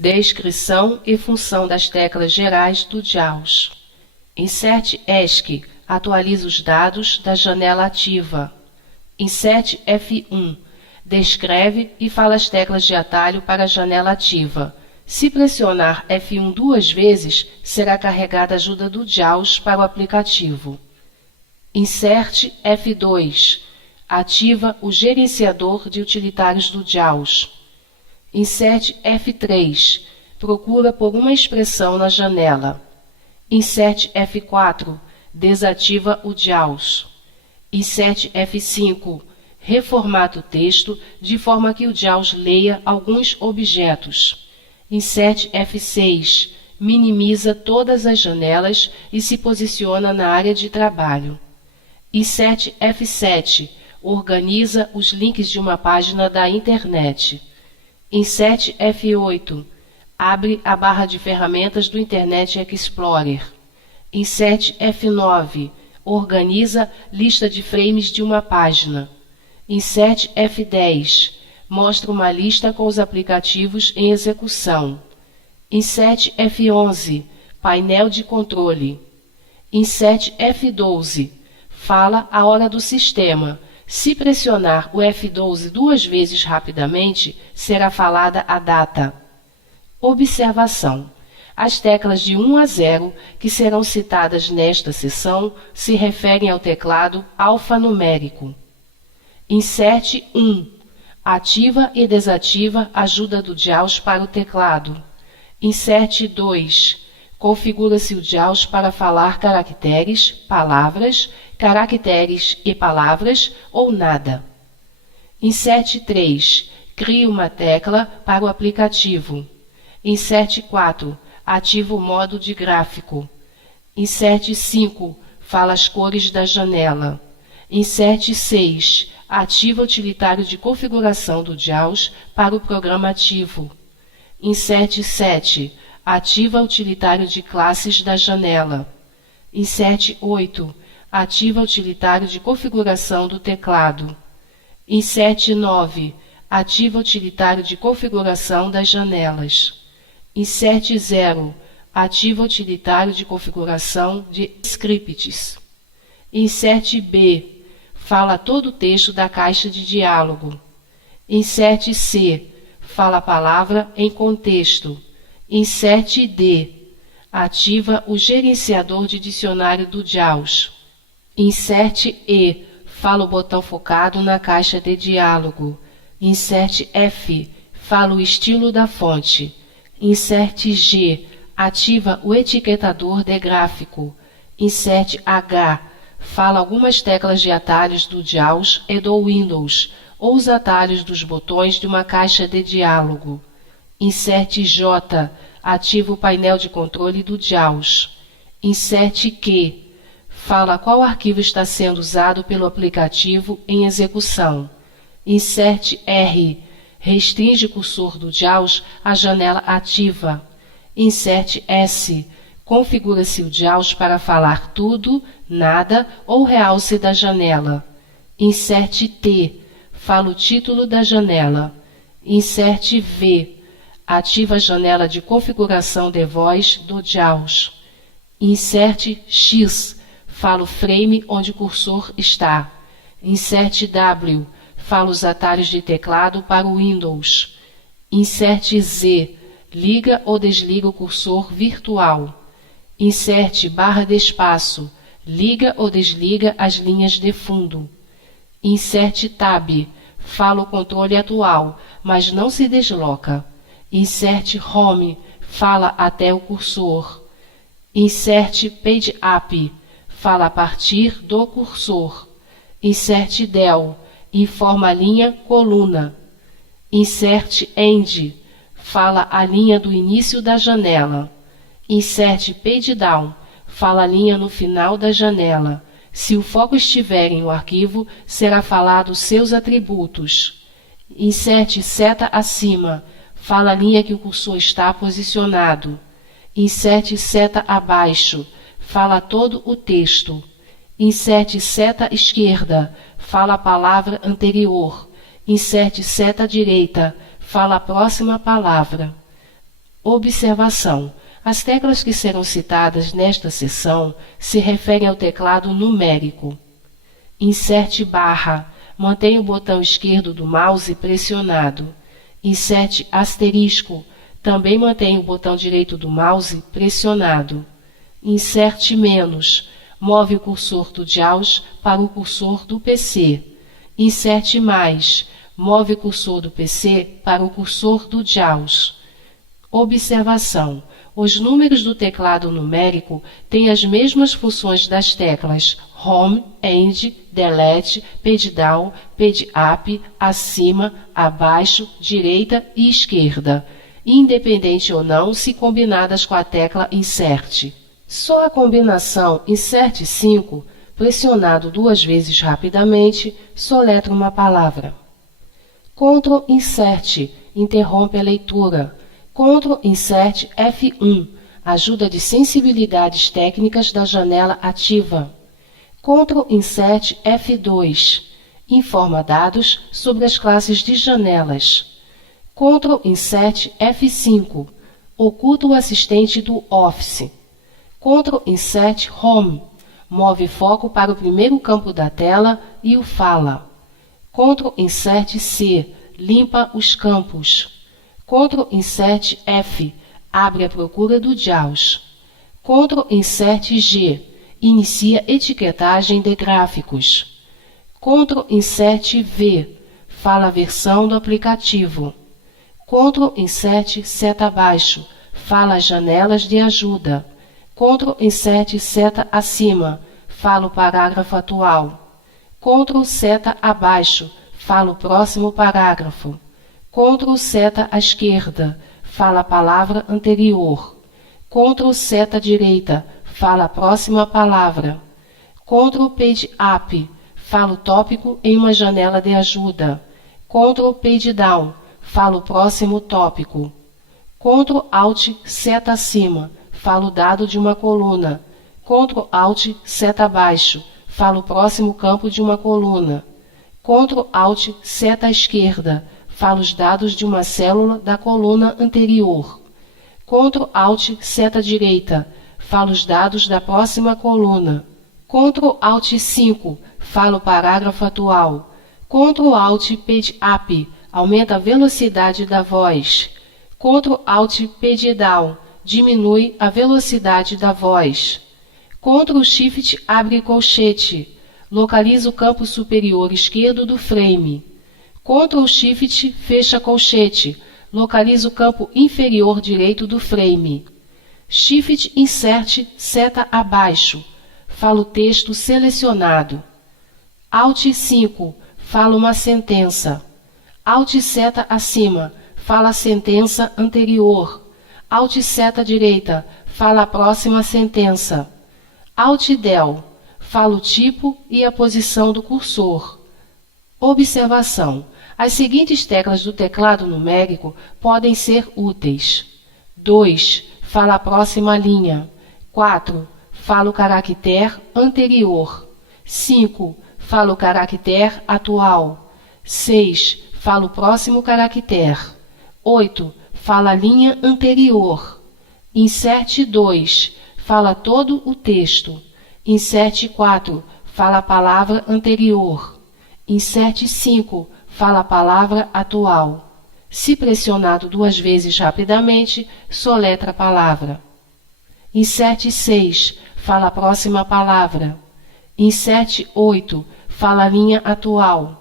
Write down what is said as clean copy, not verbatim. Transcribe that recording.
Descrição e função das teclas gerais do JAWS. Insert ESC atualiza os dados da janela ativa. Insert F1 descreve e fala as teclas de atalho para a janela ativa. Se pressionar F1 duas vezes, será carregada a ajuda do JAWS para o aplicativo. Insert F2 ativa o gerenciador de utilitários do JAWS. Insert F3 procura por uma expressão na janela. Insert F4 desativa o JAWS. Insert F5 reformata o texto de forma que o JAWS leia alguns objetos. Insert F6 minimiza todas as janelas e se posiciona na área de trabalho. Insert F7 organiza os links de uma página da internet. Insert F8 abre a barra de ferramentas do Internet Explorer. Insert F9 organiza lista de frames de uma página. Insert F10 mostra uma lista com os aplicativos em execução. Insert F11 painel de controle. Insert F12 fala a hora do sistema. Se pressionar o F12 duas vezes rapidamente, será falada a data. Observação: as teclas de 1 a 0 que serão citadas nesta seção se referem ao teclado alfanumérico. Insert 1 ativa e desativa a ajuda do JAWS para o teclado. Insert 2 configura-se o JAWS para falar caracteres, palavras, caracteres e palavras ou nada. Insert 3 cria uma tecla para o aplicativo. Insert 4 ativa o modo de gráfico. Insert 5 fala as cores da janela. Insert 6 ativa o utilitário de configuração do JAWS para o programa ativo. Insert 7 ativa o utilitário de classes da janela. Insert 8 ativa o utilitário de configuração do teclado. Insert 9 ativa o utilitário de configuração das janelas. Insert 0 ativa o utilitário de configuração de scripts. Insert B fala todo o texto da caixa de diálogo. Insert C fala a palavra em contexto. Insert D ativa o gerenciador de dicionário do JAWS. Insert E fala o botão focado na caixa de diálogo. Insert F fala o estilo da fonte. Insert G ativa o etiquetador de gráfico. Insert H fala algumas teclas de atalhos do JAWS e do Windows, ou os atalhos dos botões de uma caixa de diálogo. Insert J ativa o painel de controle do JAWS. Insert Q fala qual arquivo está sendo usado pelo aplicativo em execução. Insert R restringe o cursor do JAWS à janela ativa. Insert S configura-se o JAWS para falar tudo, nada ou realce da janela. Insert T fala o título da janela. Insert V ativa a janela de configuração de voz do JAWS. Insert X fala o frame onde o cursor está. Insert W fala os atalhos de teclado para o Windows. Insert Z liga ou desliga o cursor virtual. Insert barra de espaço liga ou desliga as linhas de fundo. Insert Tab fala o controle atual, mas não se desloca. Insert Home fala até o cursor. Insert Page Up fala a partir do cursor. Insert Del informa a linha coluna. Insert End fala a linha do início da janela. Insert Page Down fala a linha no final da janela. Se o foco estiver em um arquivo, será falado seus atributos. Insert Seta acima fala a linha que o cursor está posicionado. Insert Seta abaixo fala todo o texto. Insert Seta esquerda fala a palavra anterior. Insert Seta direita fala a próxima palavra. Observação: as teclas que serão citadas nesta seção se referem ao teclado numérico. Inserte barra. Mantenha o botão esquerdo do mouse pressionado. Inserte asterisco. Também mantenha o botão direito do mouse pressionado. Inserte menos. Move o cursor do JAWS para o cursor do PC. Inserte mais. Move o cursor do PC para o cursor do JAWS. Observação: os números do teclado numérico têm as mesmas funções das teclas Home, End, Delete, Page Down, Page Up, acima, abaixo, direita e esquerda, independente ou não se combinadas com a tecla Insert. Só a combinação Insert 5, pressionado 2 vezes rapidamente, soletra uma palavra. Ctrl Insert, interrompe a leitura. Ctrl Insert F1, ajuda de sensibilidades técnicas da janela ativa. Ctrl Insert F2, informa dados sobre as classes de janelas. Ctrl Insert F5, oculta o assistente do Office. Ctrl Insert Home, move foco para o primeiro campo da tela e o fala. Ctrl Insert C, limpa os campos. Ctrl Insert F, abre a procura do JAWS. Ctrl Insert G, inicia etiquetagem de gráficos. Ctrl Insert V, fala a versão do aplicativo. Ctrl Insert seta abaixo, fala as janelas de ajuda. Ctrl Insert seta acima, fala o parágrafo atual. Ctrl seta abaixo, fala o próximo parágrafo. Ctrl seta à esquerda, fala a palavra anterior. Ctrl seta direita, fala a próxima palavra. Ctrl Page Up, fala o tópico em uma janela de ajuda. Ctrl Page Down, fala o próximo tópico. Ctrl Alt seta acima, fala o dado de uma coluna. Ctrl Alt seta abaixo, fala o próximo campo de uma coluna. Ctrl Alt seta à esquerda, fala os dados de uma célula da coluna anterior. Ctrl Alt seta direita, fala os dados da próxima coluna. Ctrl Alt 5, fala o parágrafo atual. Ctrl Alt Page Up, aumenta a velocidade da voz. Ctrl Alt Page Down, diminui a velocidade da voz. Ctrl Shift abre colchete, localiza o campo superior esquerdo do frame. Ctrl Shift fecha colchete, localiza o campo inferior direito do frame. Shift Insert seta abaixo, fala o texto selecionado. Alt 5, fala uma sentença. Alt seta acima, fala a sentença anterior. Alt seta direita, fala a próxima sentença. Alt Del, fala o tipo e a posição do cursor. Observação: as seguintes teclas do teclado numérico podem ser úteis. 2. Fala a próxima linha. 4. Fala o caractere anterior. 5. Fala o caractere atual. 6. Fala o próximo caractere. 8. Fala a linha anterior. Insert 2. Fala todo o texto. Insert 4. Fala a palavra anterior. Insert 5. Fala a palavra atual. Se pressionado 2 vezes rapidamente, soletra a palavra. Insert 6. Fala a próxima palavra. Insert 8. Fala a linha atual.